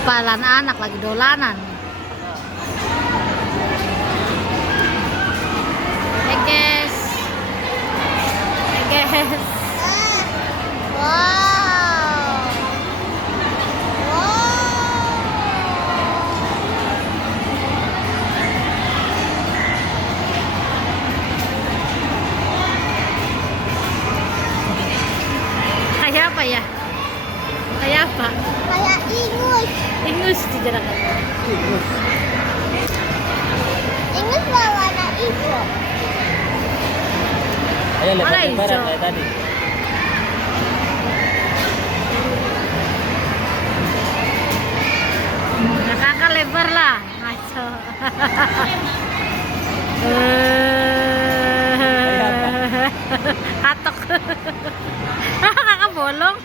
Papalan anak lagi dolanan. Hey guys. Hey guys. Wow. Kayak apa ya? Kayak apa? Kayak ingus. Ingus di Jakarta. Ingus berwarna hijau. Ayo lihat Mana lebaran hijau? kayak tadi. Ya kakak lebar lah. Ngaco. Katok. Kakak bolong.